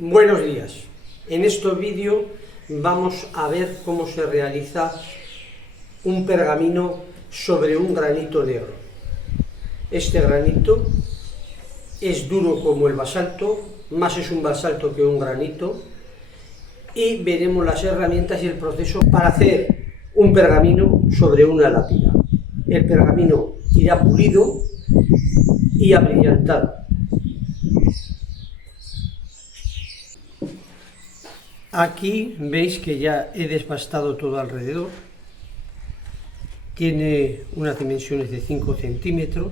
Buenos días. En este vídeo vamos a ver cómo se realiza un pergamino sobre un granito negro. Este granito es duro como el basalto, más es un basalto que un granito, y veremos las herramientas y el proceso para hacer un pergamino sobre una lápida. El pergamino irá pulido y abrillantado. Aquí veis que ya he desbastado todo alrededor. Tiene unas dimensiones de 5 centímetros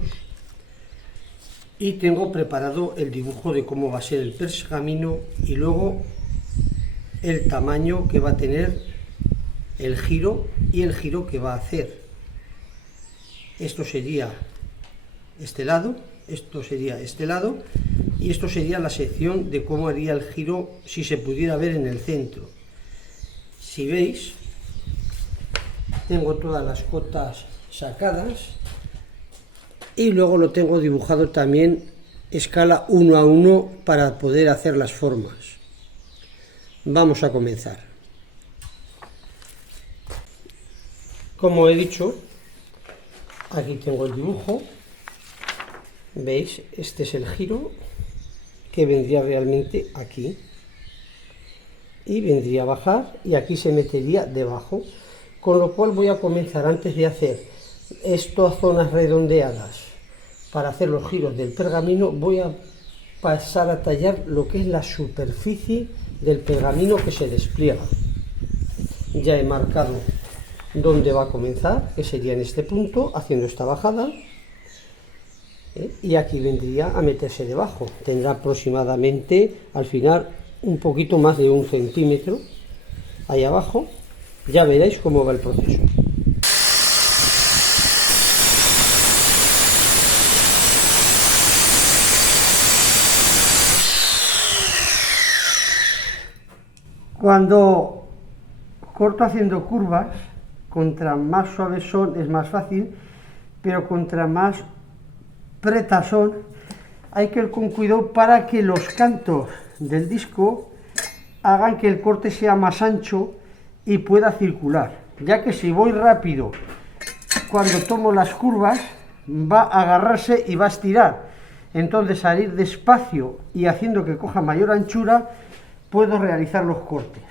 y tengo preparado el dibujo de cómo va a ser el pergamino y luego el tamaño que va a tener el giro y el giro que va a hacer. Esto sería este lado, esto sería este lado y esto sería la sección de cómo haría el giro si se pudiera ver en el centro. Si veis, tengo todas las cotas sacadas y luego lo tengo dibujado también escala 1 a 1 para poder hacer las formas. Vamos a comenzar. Como he dicho, aquí tengo el dibujo. ¿Veis? Este es el giro que vendría realmente aquí y vendría a bajar y aquí se metería debajo, con lo cual voy a comenzar, antes de hacer estas zonas redondeadas para hacer los giros del pergamino, voy a pasar a tallar lo que es la superficie del pergamino que se despliega. Ya he marcado dónde va a comenzar, que sería en este punto, haciendo esta bajada. Y aquí vendría a meterse debajo. Tendrá aproximadamente al final un poquito más de 1 centímetro ahí abajo. Ya veréis cómo va el proceso. Cuando corto haciendo curvas, contra más suaves son es más fácil, pero contra más pretas son, hay que ir con cuidado para que los cantos del disco hagan que el corte sea más ancho y pueda circular, ya que si voy rápido cuando tomo las curvas va a agarrarse y va a estirar. Entonces, al ir despacio y haciendo que coja mayor anchura, puedo realizar los cortes.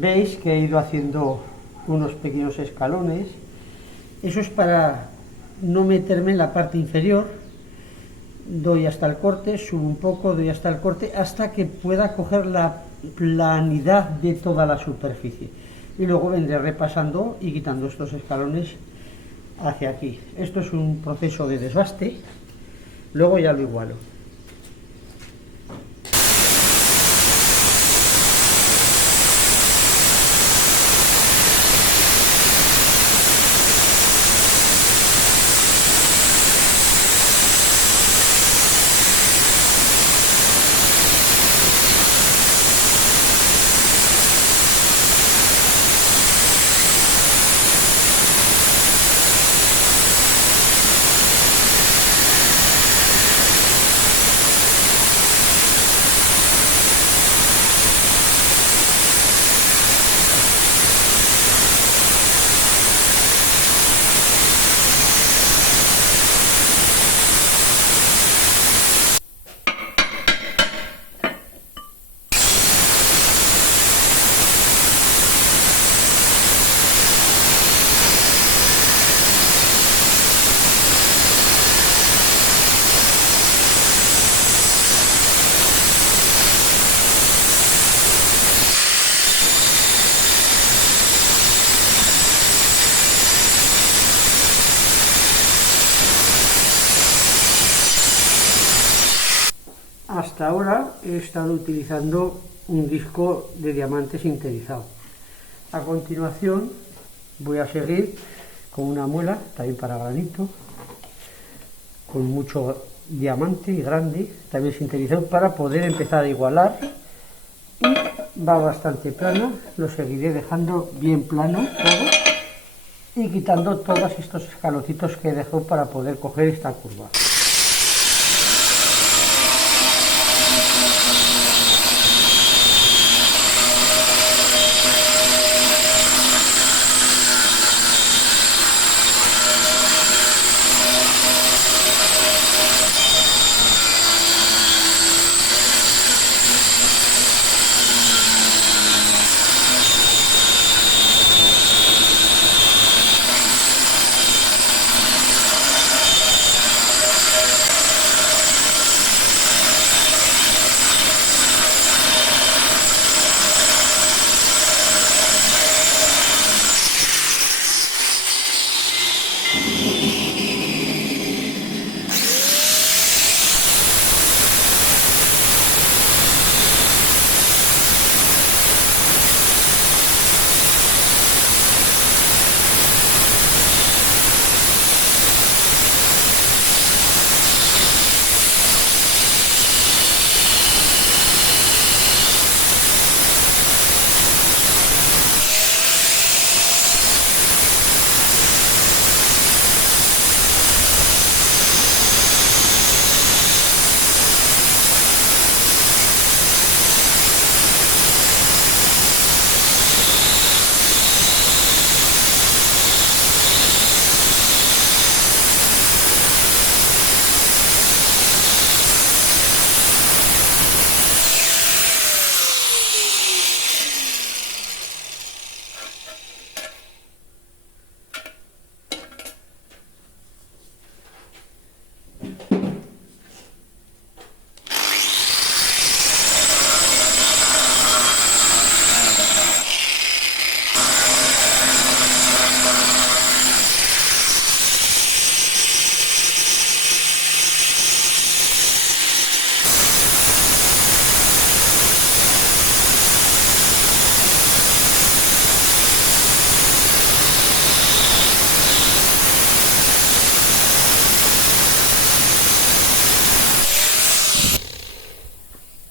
Veis que he ido haciendo unos pequeños escalones. Eso es para no meterme en la parte inferior, doy hasta el corte, subo un poco, doy hasta el corte, hasta que pueda coger la planidad de toda la superficie. Y luego vendré repasando y quitando estos escalones hacia aquí. Esto es un proceso de desbaste, luego ya lo igualo. Hasta ahora he estado utilizando un disco de diamante sinterizado. A continuación voy a seguir con una muela, también para granito, con mucho diamante y grande, también sinterizado, para poder empezar a igualar. Y va bastante plano, lo seguiré dejando bien plano todo y quitando todos estos escalocitos que he dejado para poder coger esta curva.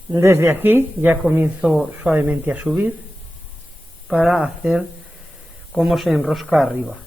Desde aquí ya comienzo suavemente a subir para hacer cómo se enrosca arriba.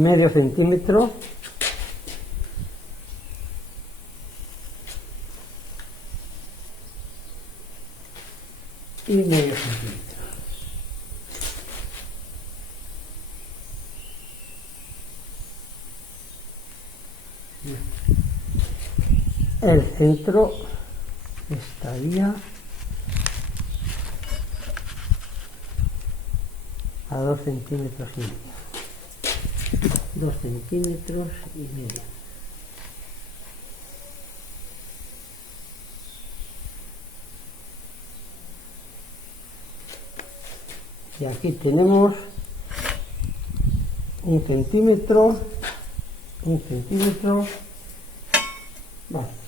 medio centímetro y medio centímetro. El centro estaría a 2 centímetros y medio. 2 centímetros y medio. Y aquí tenemos 1 centímetro, 1 centímetro. Vale.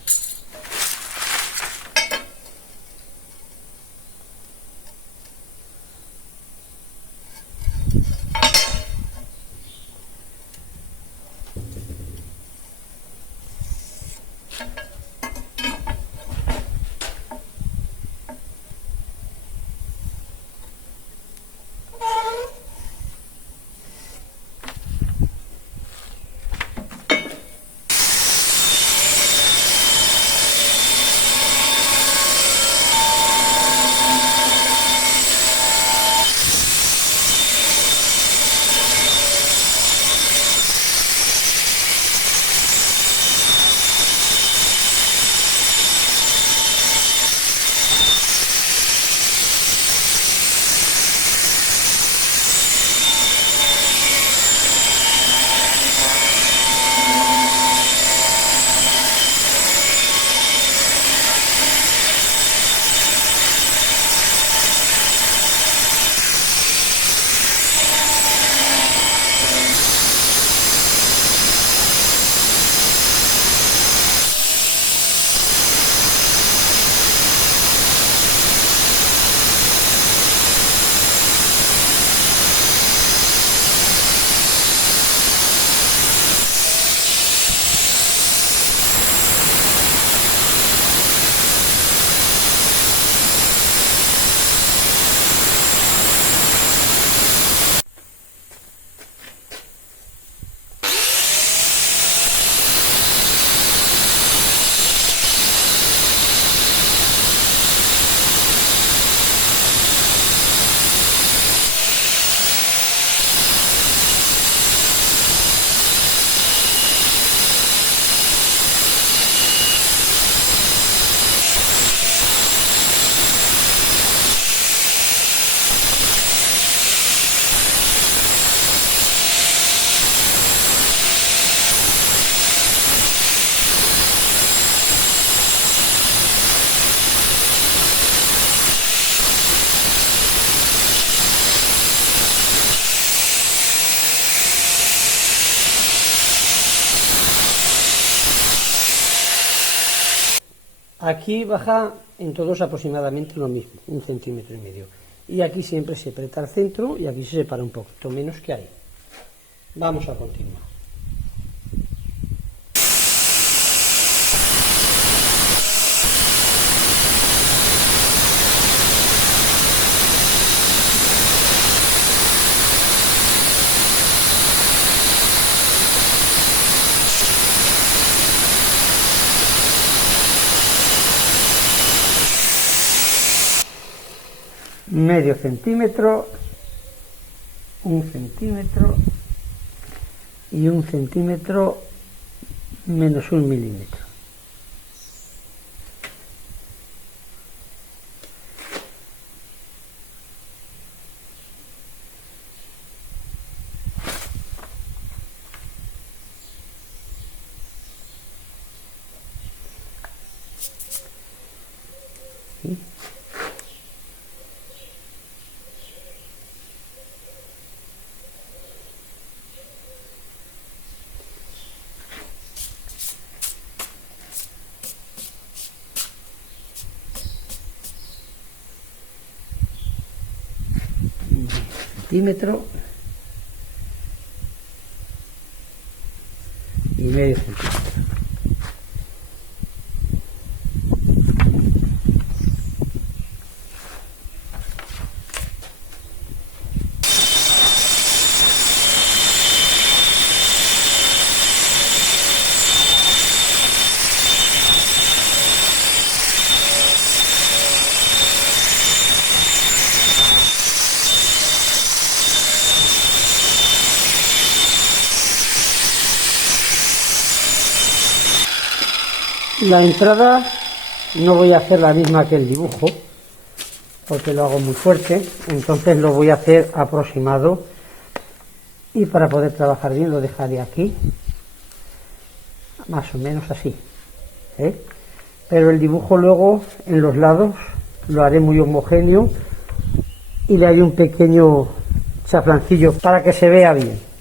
Aquí baja en todos aproximadamente lo mismo, 1,5 centímetros. Y aquí siempre se aprieta el centro y aquí se separa un poquito menos que ahí. Vamos a continuar. Medio centímetro, 1 centímetro y 1 centímetro menos 1 milímetro. ¿Sí? Centímetro y medio centímetro. La entrada no voy a hacer la misma que el dibujo, porque lo hago muy fuerte, entonces lo voy a hacer aproximado, y para poder trabajar bien lo dejaré aquí, más o menos así, ¿eh? Pero el dibujo luego en los lados lo haré muy homogéneo y le haré un pequeño chaflancillo para que se vea bien.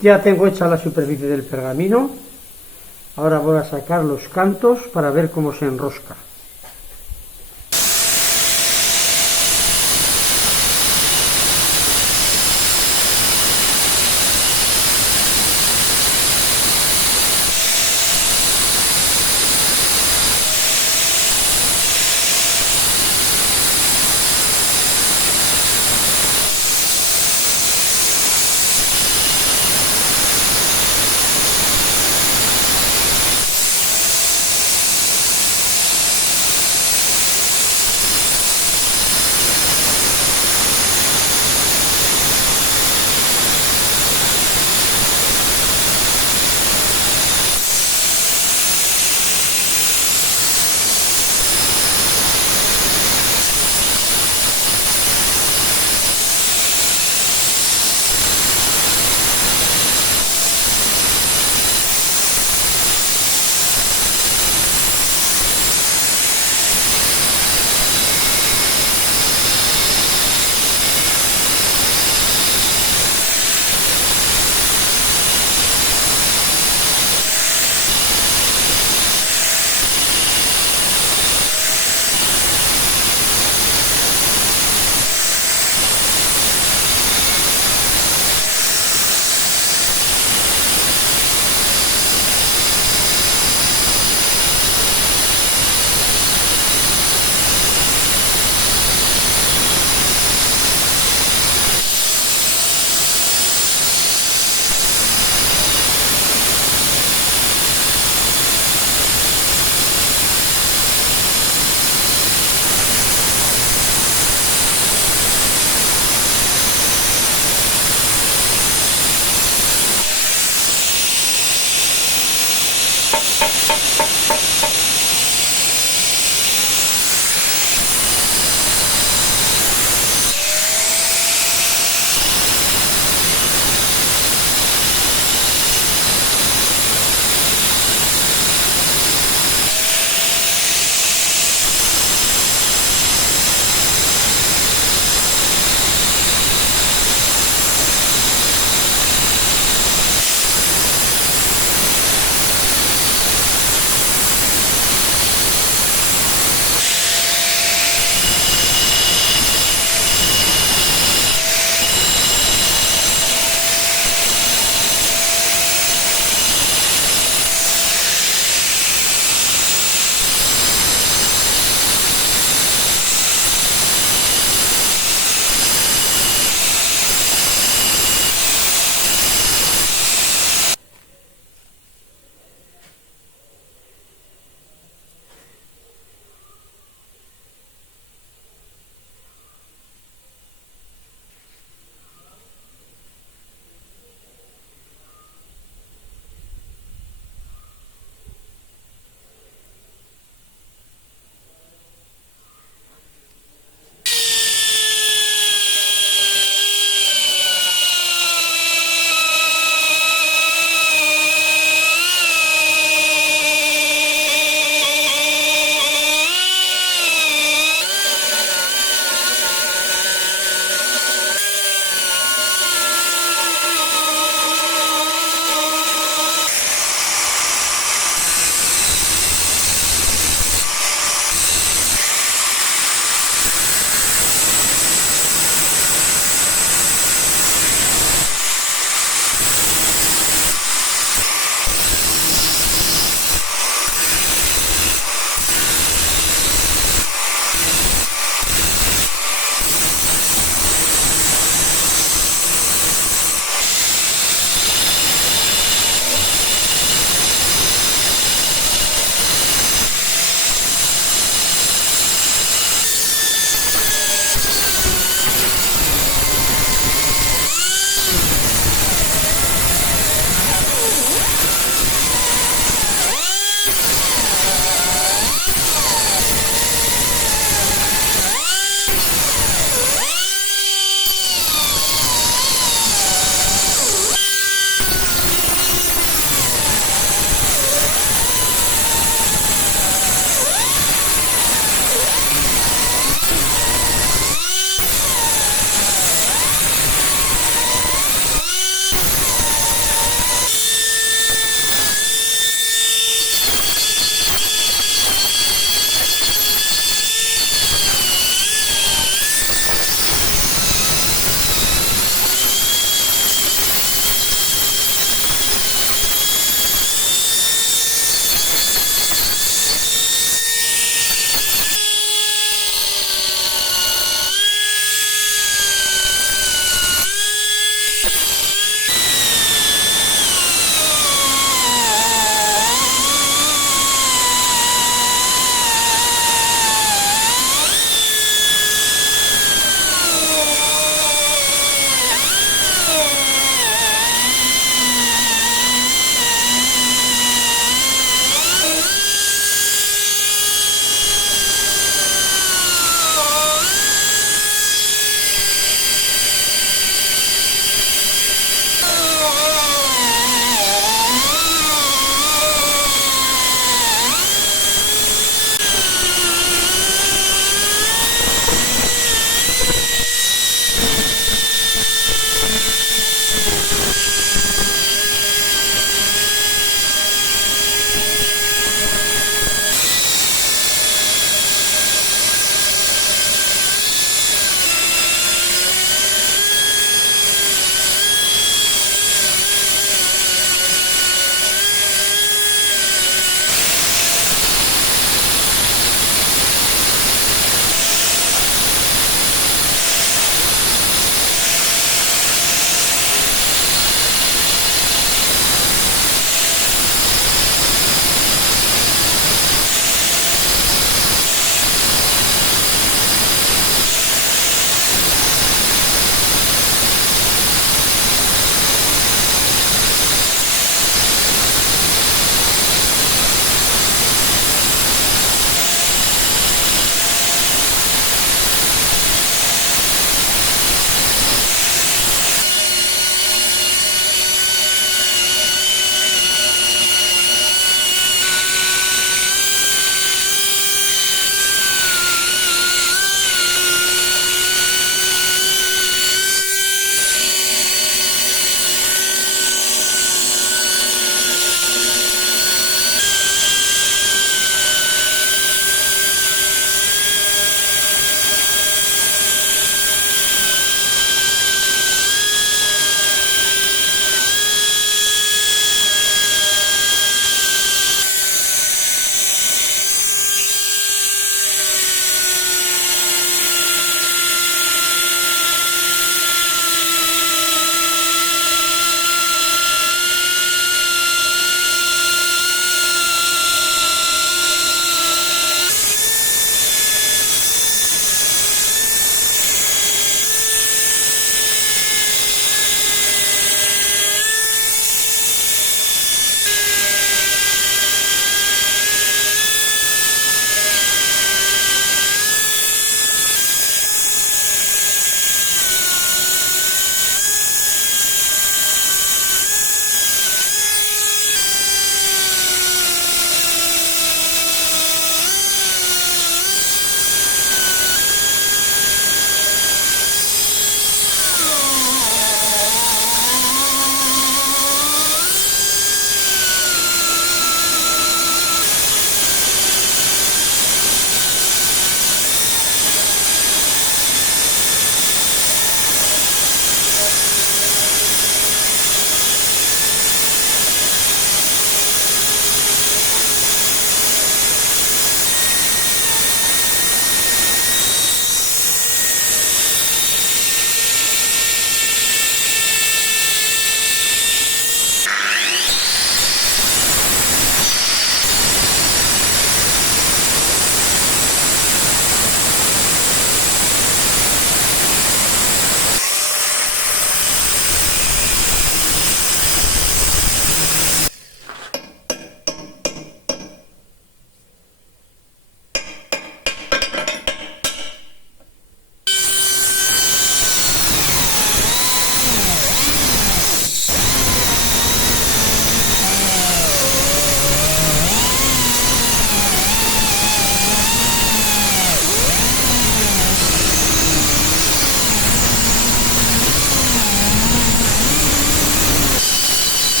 Ya tengo hecha la superficie del pergamino. Ahora voy a sacar los cantos para ver cómo se enrosca.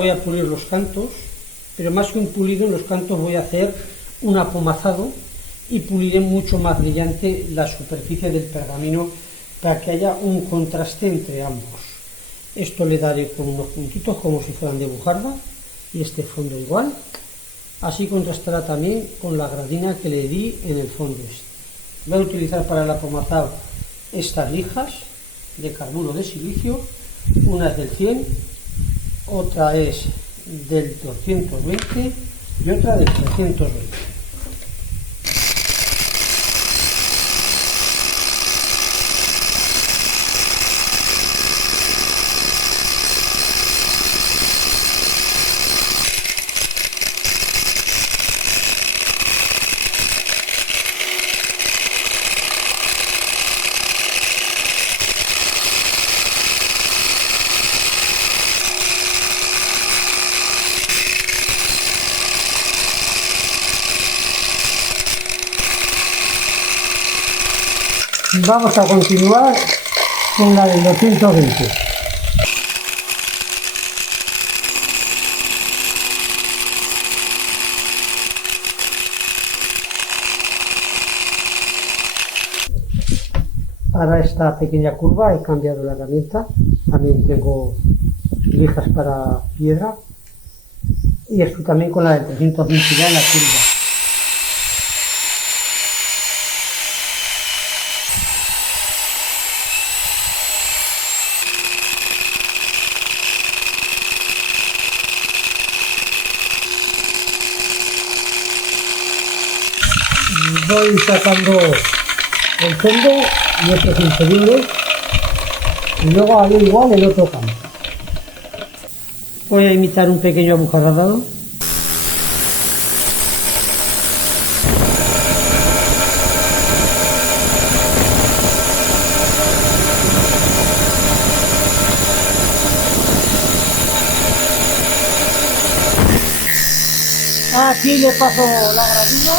voy a pulir los cantos, pero más que un pulido, en los cantos voy a hacer un apomazado y puliré mucho más brillante la superficie del pergamino para que haya un contraste entre ambos. Esto le daré con unos puntitos como si fueran de bujarda y este fondo igual. Así contrastará también con la gradina que le di en el fondo este. Voy a utilizar para el apomazado estas lijas de carburo de silicio. Una es del 100, otra es del 220 y otra del 320. Vamos a continuar con la del 220. Para esta pequeña curva he cambiado la herramienta, también tengo lijas para piedra y esto también con la del 320 ya en la curva. Voy sacando el fondo y estos inferiores y luego haré igual el otro campo. Voy a imitar un pequeño abujarradado. Aquí le paso la gravilla.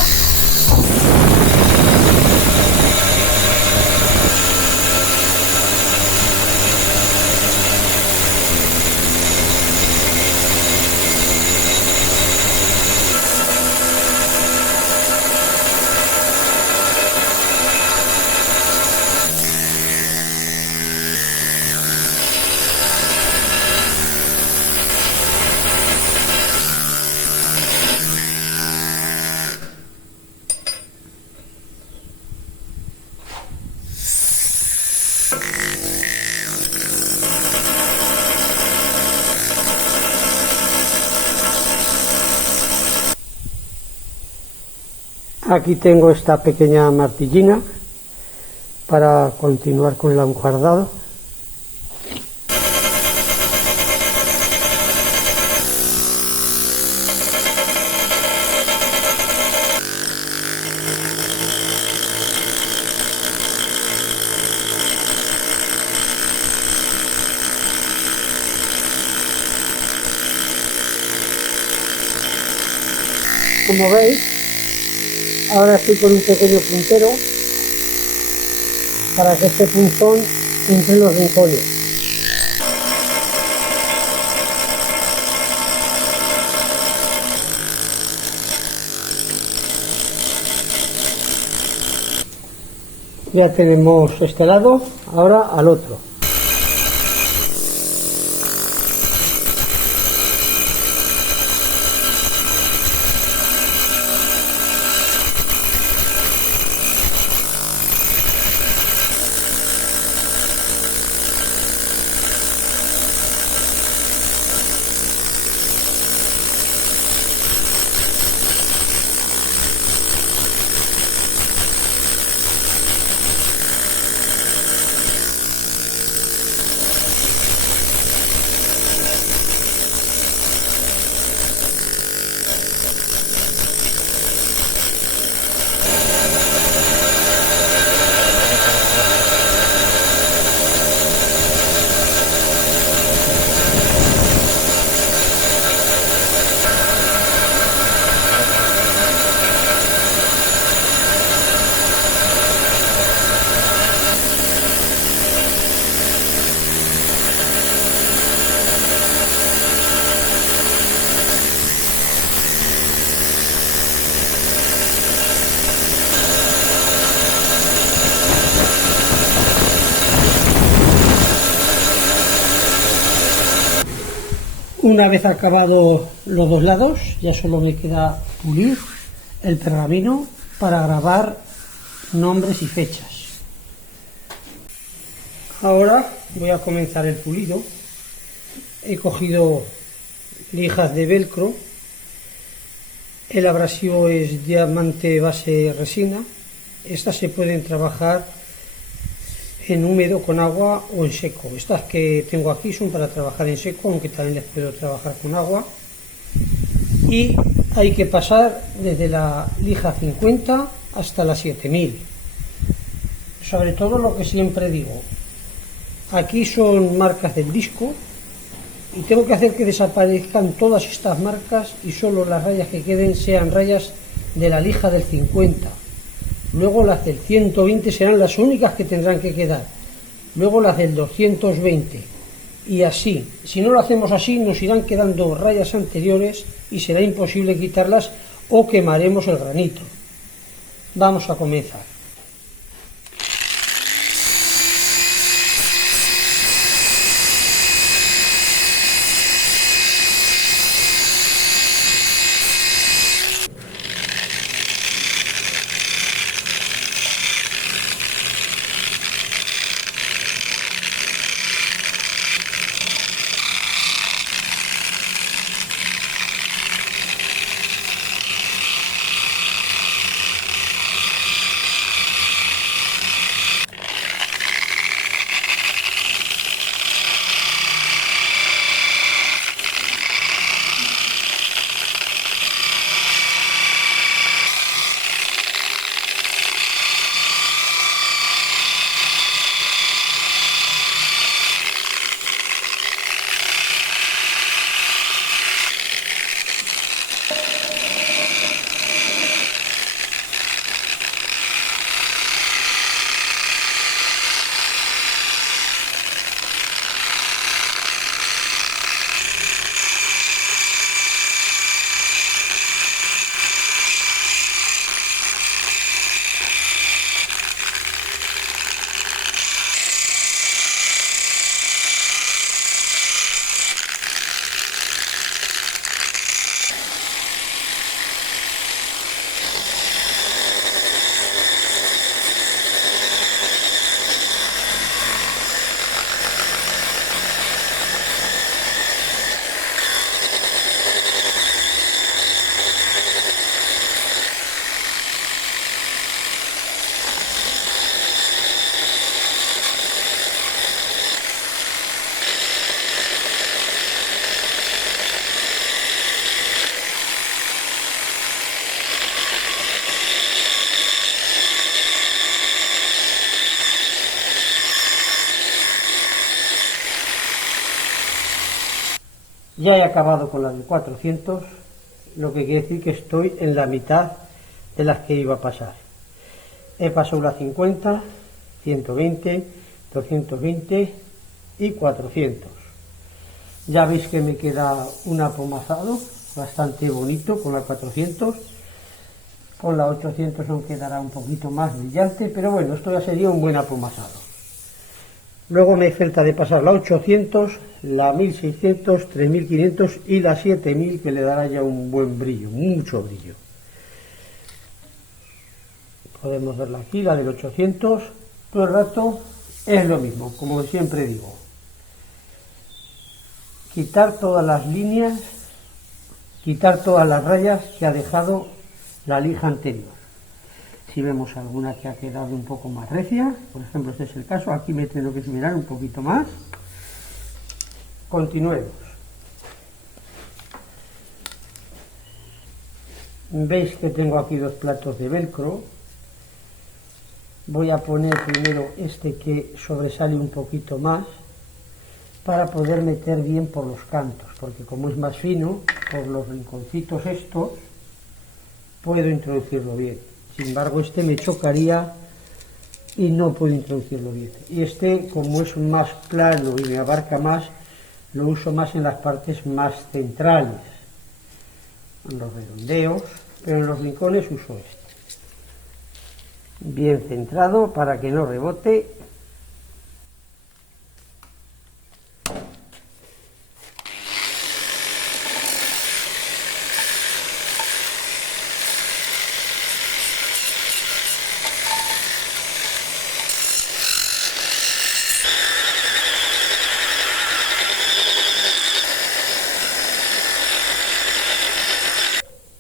Aquí tengo esta pequeña martillina para continuar con el abujarrado. Como veis, ahora estoy con un pequeño puntero para que este punzón entre en los rincones. Ya tenemos este lado, ahora al otro. Una vez acabado los dos lados, ya solo me queda pulir el pergamino para grabar nombres y fechas. Ahora voy a comenzar el pulido. He cogido lijas de velcro. El abrasivo es diamante base resina. Estas se pueden trabajar en húmedo con agua o en seco. Estas que tengo aquí son para trabajar en seco, aunque también les puedo trabajar con agua. Y hay que pasar desde la lija 50 hasta la 7000. Sobre todo lo que siempre digo, aquí son marcas del disco y tengo que hacer que desaparezcan todas estas marcas y solo las rayas que queden sean rayas de la lija del 50. Luego las del 120 serán las únicas que tendrán que quedar. Luego las del 220. Y así. Si no lo hacemos así, nos irán quedando rayas anteriores y será imposible quitarlas o quemaremos el granito. Vamos a comenzar. Ya he acabado con la de 400, lo que quiere decir que estoy en la mitad de las que iba a pasar. He pasado la 50, 120, 220 y 400. Ya veis que me queda un apomazado bastante bonito con la 400. Con la 800 aún quedará un poquito más brillante, pero bueno, esto ya sería un buen apomazado. Luego me falta de pasar la 800, la 1600, 3500 y la 7000, que le dará ya un buen brillo, mucho brillo. Podemos verla aquí, la del 800, todo el rato es lo mismo, como siempre digo. Quitar todas las líneas, quitar todas las rayas que ha dejado la lija anterior. Si vemos alguna que ha quedado un poco más recia, por ejemplo este es el caso, aquí me tengo que esmerar un poquito más. Continuemos. Veis que tengo aquí dos platos de velcro. Voy a poner primero este que sobresale un poquito más para poder meter bien por los cantos, porque como es más fino, por los rinconcitos estos puedo introducirlo bien. Sin embargo, este me chocaría y no puedo introducirlo bien. Y este, como es más plano y me abarca más, lo uso más en las partes más centrales, en los redondeos, pero en los rincones uso este. Bien centrado para que no rebote.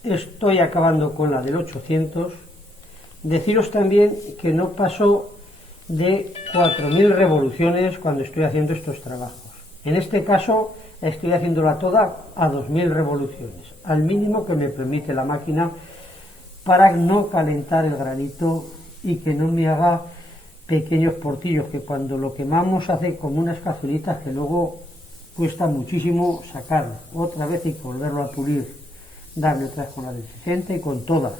estoy acabando con la del 800. Deciros también que no paso de 4000 revoluciones cuando estoy haciendo estos trabajos. En este caso estoy haciéndola toda a 2000 revoluciones, al mínimo que me permite la máquina, para no calentar el granito y que no me haga pequeños portillos, que cuando lo quemamos hace como unas cazuelitas que luego cuesta muchísimo sacarlo. Otra vez hay que volverlo a pulir, darle otra vez con la del 60 y con todas.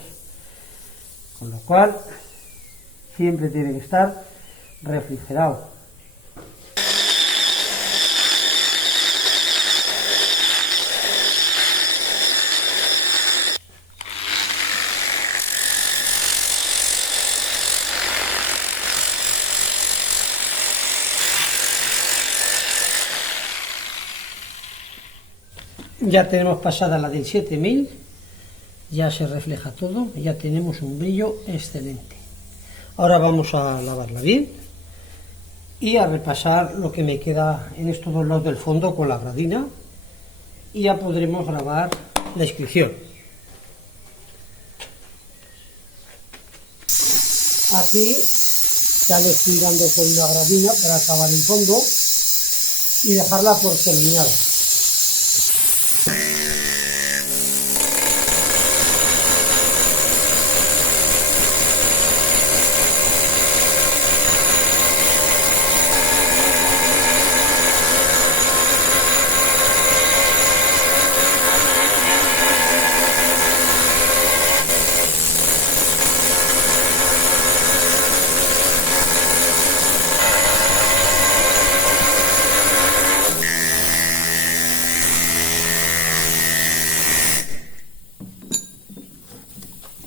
Con lo cual siempre tiene que estar refrigerado. Ya tenemos pasada la del 7000, ya se refleja todo, ya tenemos un brillo excelente. Ahora vamos a lavarla bien y a repasar lo que me queda en estos dos lados del fondo con la gradina, y ya podremos grabar la inscripción. Aquí ya le estoy dando con una gradina para acabar el fondo y dejarla por terminada.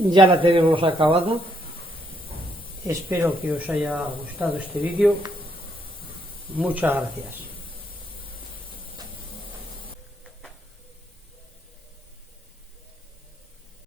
Ya la tenemos acabada. Espero que os haya gustado este vídeo. Muchas gracias.